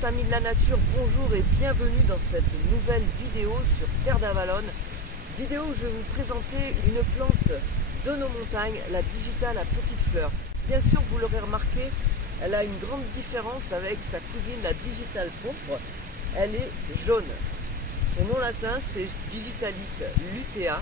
Charente, amis de la nature, bonjour et bienvenue dans cette nouvelle vidéo sur Terre d'Avalon. Vidéo où je vais vous présenter une plante de nos montagnes, la digitale à petites fleurs. Bien sûr, vous l'aurez remarqué, elle a une grande différence avec sa cousine, la digitale pourpre. Elle est jaune. Son nom latin, c'est Digitalis lutea,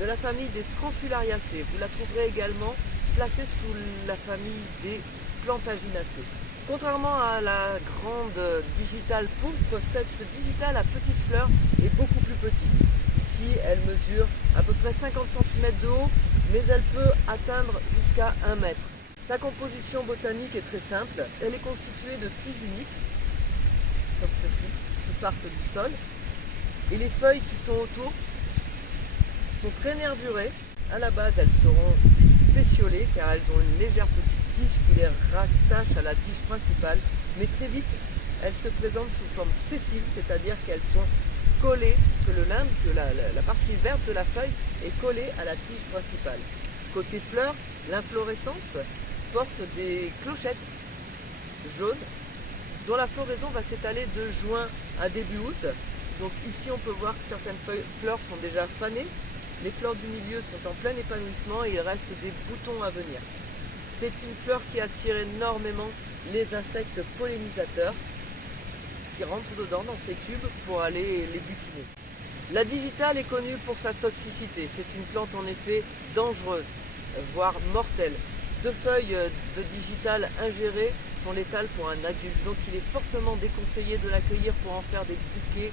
de la famille des Scrophulariacées. Vous la trouverez également placée sous la famille des Plantaginacées. Contrairement à la grande digitale pourpre, cette digitale à petites fleurs est beaucoup plus petite. Ici, elle mesure à peu près 50 cm de haut, mais elle peut atteindre jusqu'à 1 mètre. Sa composition botanique est très simple. Elle est constituée de tiges uniques, comme ceci, qui partent du sol. Et les feuilles qui sont autour sont très nervurées. À la base, elles seront dites pétiolées car elles ont une légère petite tige qui les rattache à la tige principale. Mais très vite, elles se présentent sous forme sessile, c'est-à-dire qu'elles sont collées, que le limbe, que la partie verte de la feuille est collée à la tige principale. Côté fleurs, l'inflorescence porte des clochettes jaunes dont la floraison va s'étaler de juin à début août. Donc ici on peut voir que certaines fleurs sont déjà fanées, les fleurs du milieu sont en plein épanouissement et il reste des boutons à venir. C'est une fleur qui attire énormément les insectes pollinisateurs qui rentrent dedans dans ces tubes pour aller les butiner. La digitale est connue pour sa toxicité, c'est une plante en effet dangereuse, voire mortelle. 2 feuilles de digitale ingérées sont létales pour un adulte, donc il est fortement déconseillé de l'accueillir pour en faire des bouquets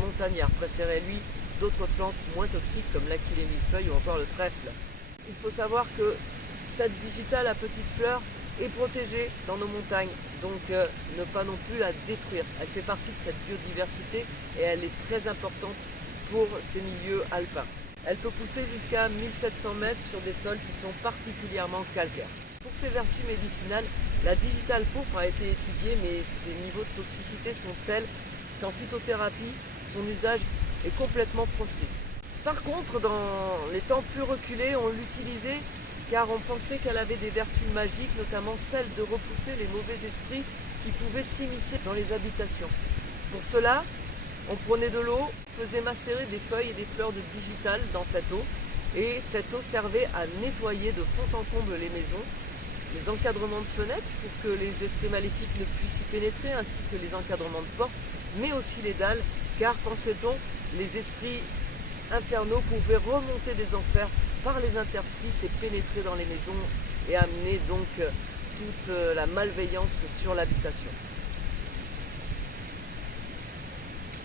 montagnards. Préférez-lui d'autres plantes moins toxiques comme l'achillée millefeuille ou encore le trèfle. Il faut savoir que cette digitale à petites fleurs est protégée dans nos montagnes, donc ne pas non plus la détruire. Elle fait partie de cette biodiversité et elle est très importante pour ces milieux alpins. Elle peut pousser jusqu'à 1700 mètres sur des sols qui sont particulièrement calcaires. Pour ses vertus médicinales, la digitale pourpre a été étudiée, mais ses niveaux de toxicité sont tels qu'en phytothérapie, son usage est complètement proscrit. Par contre, dans les temps plus reculés, on l'utilisait car on pensait qu'elle avait des vertus magiques, notamment celle de repousser les mauvais esprits qui pouvaient s'immiscer dans les habitations. Pour cela, on prenait de l'eau, faisait macérer des feuilles et des fleurs de digitale dans cette eau, et cette eau servait à nettoyer de fond en comble les maisons, les encadrements de fenêtres pour que les esprits maléfiques ne puissent y pénétrer, ainsi que les encadrements de portes, mais aussi les dalles, car pensait-on, les esprits infernaux pouvaient remonter des enfers par les interstices et pénétrer dans les maisons et amener donc toute la malveillance sur l'habitation.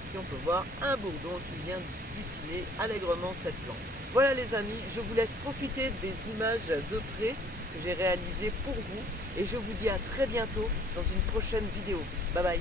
Ici on peut voir un bourdon qui vient butiner allègrement cette plante. Voilà les amis, je vous laisse profiter des images de près que j'ai réalisées pour vous et je vous dis à très bientôt dans une prochaine vidéo. Bye bye.